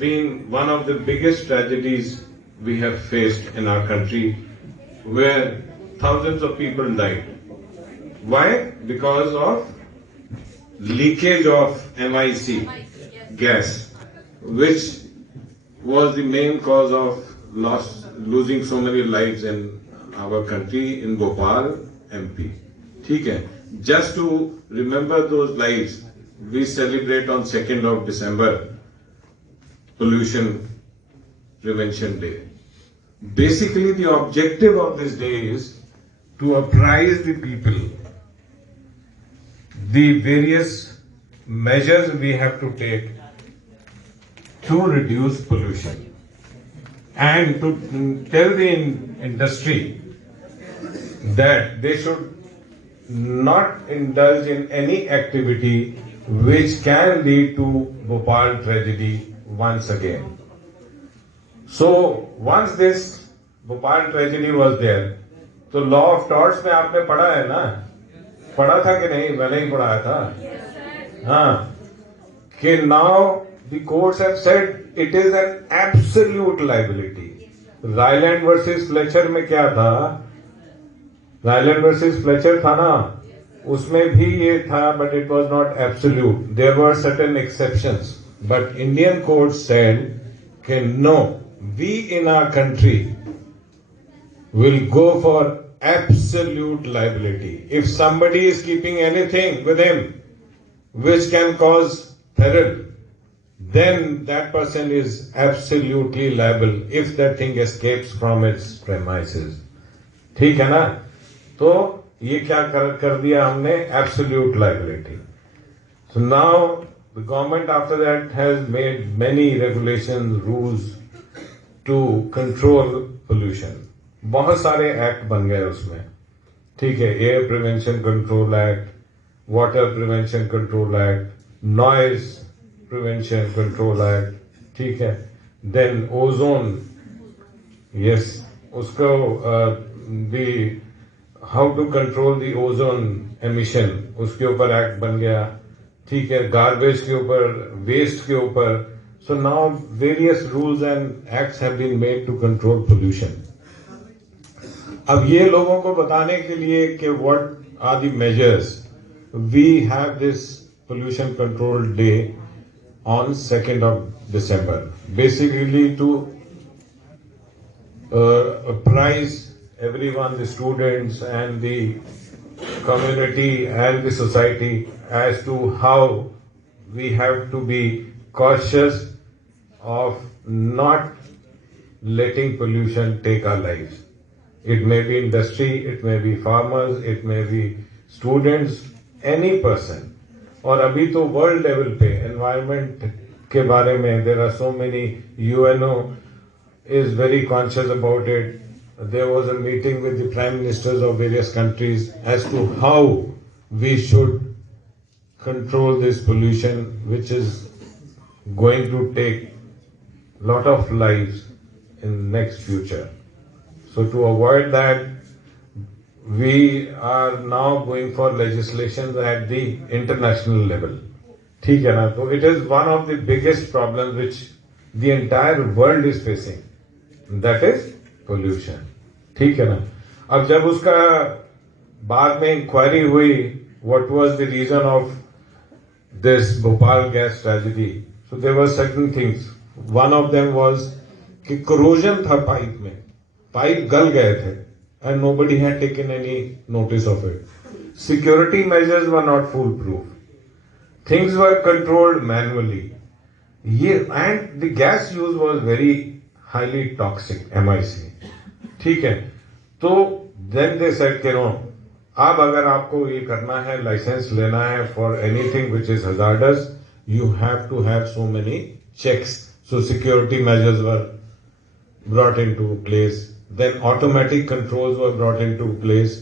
been one of the biggest tragedies we have faced in our country, where thousands of people died. Why? Because of leakage of MIC gas, which was the main cause of losing so many lives in our country, in Bhopal, MP. ठीक है? Just to remember those lives, we celebrate on 2nd of December Pollution Prevention Day. Basically, the objective of this day is to apprise the people the various measures we have to take to reduce pollution and to tell the industry that they should not indulge in any activity which can lead to Bhopal tragedy once again. So once this Bhopal tragedy was there, तो law of torts में आपने पढ़ा है ना? पढ़ा था कि नहीं? मैंने ही पढ़ाया था. हाँ, कि now the courts have said it is an absolute liability. Ryland versus Fletcher में क्या था? Ryland versus Fletcher था ना, उसमें भी ये था, but it was not absolute. There were certain exceptions, but Indian courts said कि no, we in our country will go for absolute liability. If somebody is keeping anything with him which can cause peril, then that person is absolutely liable if that thing escapes from its premises. ठीक है ना? तो ये क्या कर दिया हमने? Absolute liability. So now the government after that has made many regulations, rules to control pollution. बहुत सारे एक्ट बन गए उसमें. ठीक है, air prevention control act, water prevention control act, noise prevention control act. ठीक है, देन ओजोन, यस, उसको दी how to control the ozone emission, उसके ऊपर एक्ट बन गया. ठीक है, गार्बेज के ऊपर, वेस्ट के ऊपर. So now various rules and acts have been made to control pollution. अब ये लोगों को बताने के लिए कि what are the measures, we have this pollution control day on 2nd of December, basically to apprise everyone, the students and the community and the society, as to how we have to be cautious of not letting pollution take our lives. It may be industry, it may be farmers, it may be students, any person. और अभी तो world level पे environment के बारे में there are so many, UNO is very conscious about it. There was a meeting with the prime ministers of various countries as to how we should control this pollution which is going to take lot of lives in next future. So to avoid that, we are now going for legislation at the international level. ठीक है ना? तो it is one of the biggest problems which the entire world is facing. That is pollution. ठीक है ना? अब जब उसका बाद में इंक्वायरी हुई, what was the reason of this Bhopal gas tragedy? So there were certain things. One of them was कि corrosion था पाइप में, पाइप गल गए थे. And nobody had taken any notice of it. Security measures were not foolproof. Things were controlled manually. And the gas use was very highly toxic, MIC. ठीक है? तो then they said कि no, अब अगर आपको ये करना है, लाइसेंस लेना है for anything which is hazardous, you have to have so many checks. So security measures were brought into place. Then automatic controls were brought into place.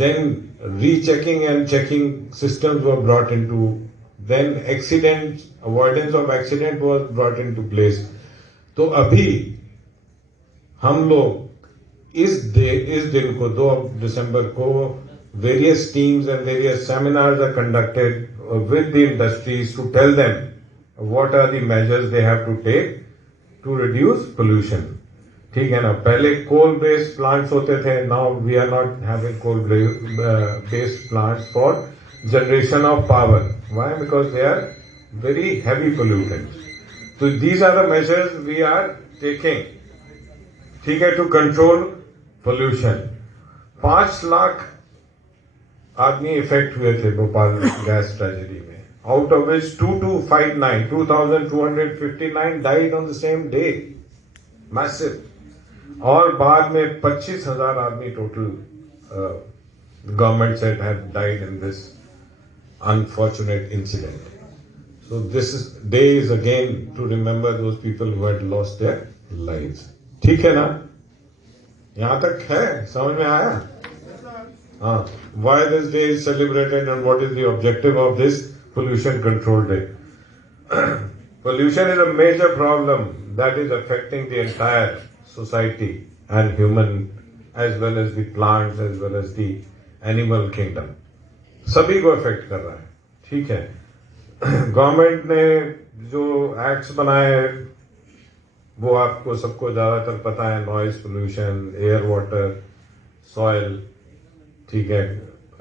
Then rechecking and checking systems were brought into. Then avoidance of accident was brought into place. तो अभी हम लोग इस दिन को 2 दिसंबर को various teams and various seminars are conducted with the industries to tell them what are the measures they have to take to reduce pollution. ठीक है ना, पहले coal based plants होते थे, now we are not having coal based plants for generation of power. Why? Because they are very heavy pollutants. So these are the measures we are taking, ठीक है, to control pollution. 5 lakh आदमी effect हुए थे Bhopal gas tragedy में, out of which 2259 died on the same day, massive. और बाद में 25,000 आदमी total government said have died in this unfortunate incident. So this day is again to remember those people who had lost their lives. ठीक है ना, यहां तक है, समझ में आया? Why this day is celebrated and what is the objective of this pollution control day? Pollution is a major problem that is affecting the entire society and human as well as the plants as well as the animal kingdom. सभी को affect कर रहा है. ठीक है, government ने जो acts बनाए वो आपको सबको ज्यादातर पता है, noise pollution, air water, soil, ठीक है,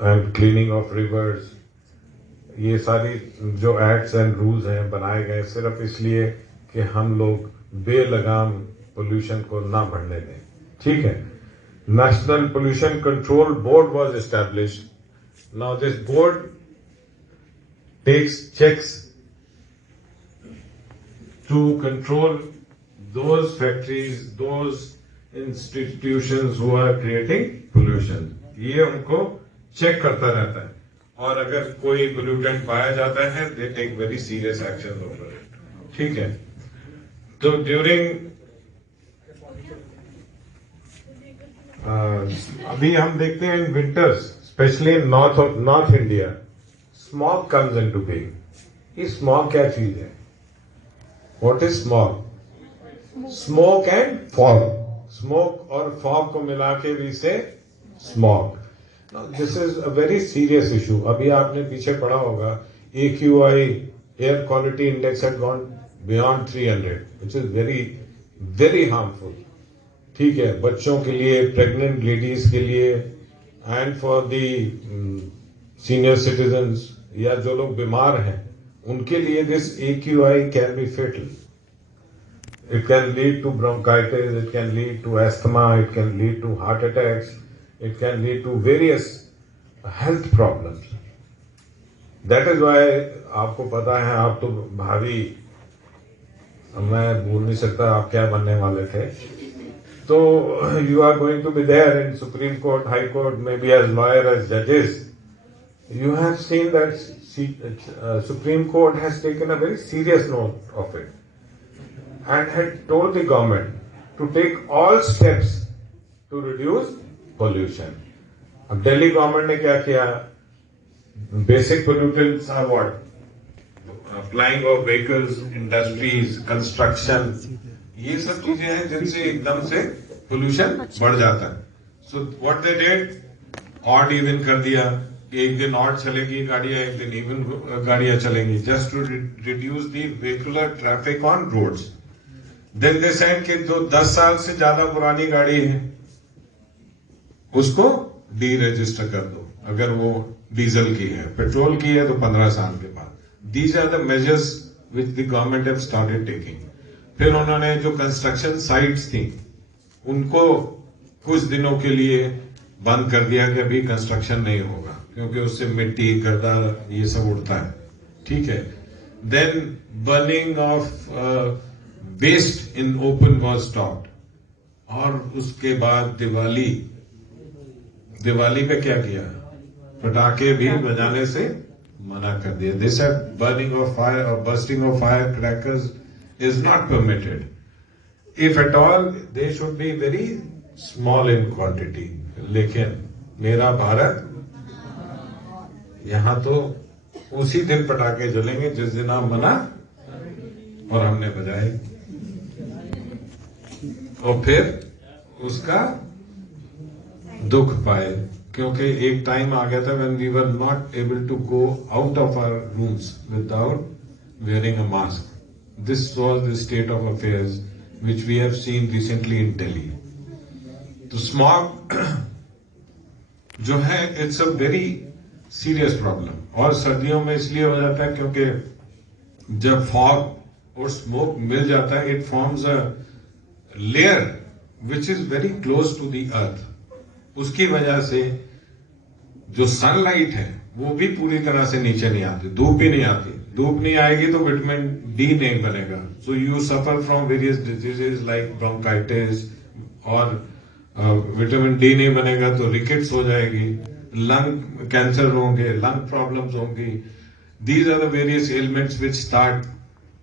एंड क्लीनिंग ऑफ रिवर्स. ये सारी जो एक्ट्स एंड रूल्स हैं बनाए गए सिर्फ इसलिए कि हम लोग बेलगाम पोल्यूशन को ना बढ़ने दें. ठीक है, national pollution control board was established. Now this board takes checks to control those factories, those institutions who are creating pollution. ये उनको चेक करता रहता है, और अगर कोई पोल्यूटेंट पाया जाता है they take very serious action over it. ठीक है, तो ड्यूरिंग अभी हम देखते हैं in winters specially in north India smog comes into being. ये स्मॉग क्या चीज है? What is smog? Smoke and fog. Smoke और फॉग को मिला के भी से smog. This is a very serious issue. अभी आपने पीछे पढ़ा होगा AQI air quality index had gone beyond 300 which is very very harmful. ठीक है, बच्चों के लिए, प्रेग्नेंट लेडीज के लिए and for the senior citizens या जो लोग बीमार हैं उनके लिए this AQI can be fatal. It can lead to bronchitis, it can lead to asthma, it can lead to heart attacks, it can lead to various health problems. That is why आपको पता है, आप तो भावी, मैं भूल नहीं सकता आप क्या बनने वाले थे. तो you are going to be there in Supreme Court, High Court, maybe as lawyer, as judges. You have seen that Supreme Court has taken a very serious note of it and had told the government to take all steps to reduce pollution. अब Delhi government ने क्या किया? Basic pollutants are what? Flying of vehicles, industries, construction, ये सब चीजें हैं जिनसे एकदम से पोल्यूशन बढ़ जाता है. So what they did, odd even कर दिया. एक दिन ऑड चलेगी गाड़ियां, एक दिन इवन गाड़ियां चलेंगी, just to reduce the vehicular traffic on roads. Then they said कि जो 10 साल से ज्यादा पुरानी गाड़ी है उसको डी रजिस्टर कर दो, अगर वो डीजल की है. पेट्रोल की है तो 15 साल के बाद. These are the measures which the government have started taking. फिर उन्होंने जो कंस्ट्रक्शन साइट्स थी उनको कुछ दिनों के लिए बंद कर दिया कि अभी कंस्ट्रक्शन नहीं होगा, क्योंकि उससे मिट्टी, गर्दा, ये सब उड़ता है. ठीक है. Then burning of waste in open was stopped. और उसके बाद दिवाली पे क्या किया? पटाखे भी बजाने से मना कर दिया. दिस बर्निंग ऑफ फायर और bursting of fire crackers is not permitted. If at all they should be very small in quantity. लेकिन मेरा भारत, यहां तो उसी दिन पटाखे जलेंगे जिस दिन आप मना और हमने बजाए, और फिर उसका दुख पाए. क्योंकि एक टाइम आ गया था when we were not able to go out of our rooms wearing a mask. This was the state of affairs which we have seen recently in Delhi. तो स्मॉग जो है it's a very serious problem, और सर्दियों में इसलिए हो जाता है क्योंकि जब फॉग और स्मोक मिल जाता है it forms a layer which is very close to the earth. उसकी वजह से जो सनलाइट है वो भी पूरी तरह से नीचे नहीं आती, धूप भी नहीं आती. धूप नहीं आएगी तो विटामिन डी नहीं बनेगा. So you suffer from various diseases like bronchitis, और विटामिन डी नहीं बनेगा तो रिकेट्स हो जाएगी, लंग कैंसर होंगे, लंग प्रॉब्लम्स होंगी. These are the various elements which start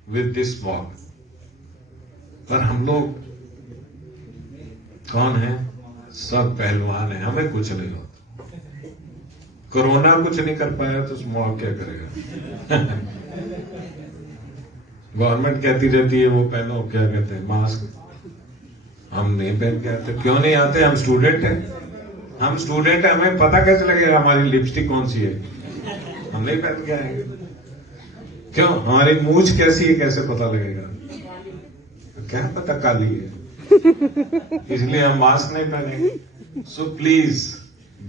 with this smog. पर हम लोग कौन है? सब पहलवान है, हमें कुछ नहीं होता. कोरोना कुछ नहीं कर पाया तो स्मॉग क्या करेगा? गवर्नमेंट कहती रहती है वो पहनो, क्या कहते हैं, मास्क. हम नहीं पहन के आते. क्यों नहीं आते? हम स्टूडेंट हैं. हम स्टूडेंट हैं, हमें पता कैसे लगेगा हमारी लिपस्टिक कौन सी है? हम नहीं पहन के आएंगे. क्यों? हमारी मूंछ कैसी है कैसे पता लगेगा? क्या पता काली है. इसलिए हम मास्क नहीं पहनेंगे. So please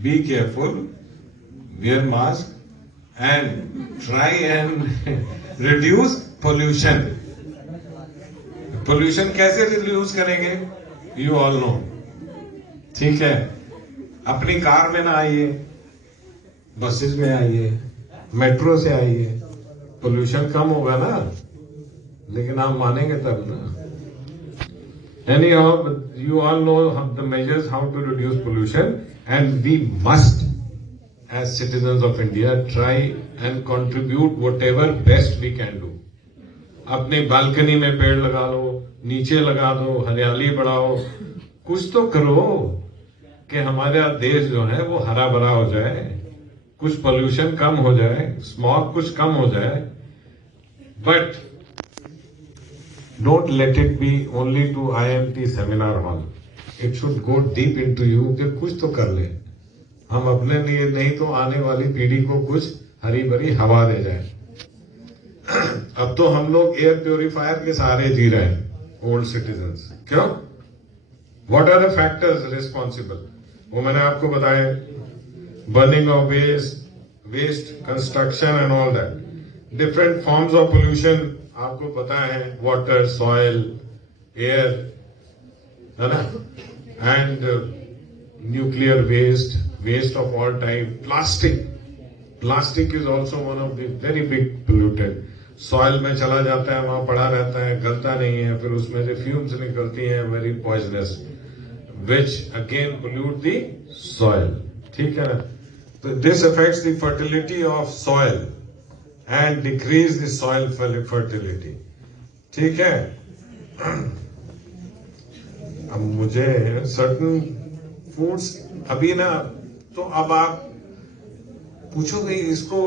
be careful, wear mask and try and reduce pollution. Pollution कैसे reduce करेंगे? You all know. ठीक है, अपनी कार में ना आइए, बसेस में आइए, मेट्रो से आइए, पोल्यूशन कम होगा ना. लेकिन आप मानेंगे तब ना. Anyhow, you all know the measures how to reduce pollution, and we must, as citizens of India, try and contribute whatever best we can do. अपने बालकनी में पेड़ लगा लो, नीचे लगा दो, हरियाली बढ़ाओ, कुछ तो करो कि हमारा देश जो है वो हरा भरा हो जाए, कुछ पोल्यूशन कम हो जाए, स्मॉग कुछ कम हो जाए. But don't let it be only to IMT seminar hall. It should go deep into you कि कुछ तो कर ले. हम अपने लिए नहीं तो आने वाली पीढ़ी को कुछ हरी भरी हवा दे जाए. अब तो हम लोग एयर प्योरीफायर के सहारे जी रहे हैं, ओल्ड सिटीजन्स. क्यों? What are the factors responsible? वो मैंने आपको बताया. Burning of waste, construction and all that. Different forms of pollution आपको पता है, वाटर, सॉइल, एयर, है ना, and nuclear waste of all type. Plastic is also one of the very big pollutant. Soil में चला जाता है, वहां पड़ा रहता है, गलता नहीं है, फिर उसमें से fumes निकलती हैं, very poisonous, which again pollute the soil. ठीक है ना? So this affects the fertility of soil and decrease the soil fertility. ठीक है? अब मुझे certain foods अभी ना, तो अब आप पूछोगे इसको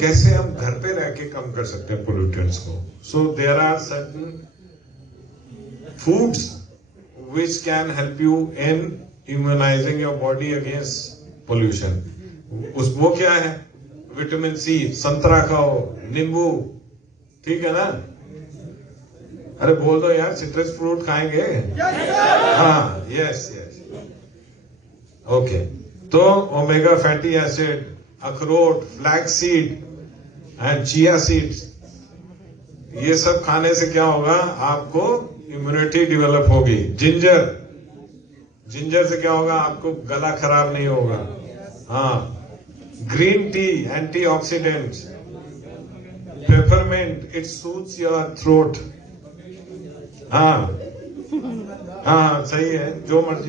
कैसे हम घर पे रह के कम कर सकते हैं पोल्यूटेंट्स को. So there are certain foods which can help you in immunising your body against pollution. वो क्या है? Vitamin C. संतरा खाओ, नींबू. ठीक है ना? अरे बोल दो यार, सिट्रस फ्रूट खाएंगे? हाँ, यस. ओके. तो ओमेगा फैटी एसिड, अखरोट, flax seed and chia seeds, ये सब खाने से क्या होगा? आपको इम्यूनिटी डेवलप होगी. जिंजर से क्या होगा? आपको गला खराब नहीं होगा. हाँ. Green tea, antioxidants. Peppermint, it suits your throat. हाँ, सही है, जो मर्जी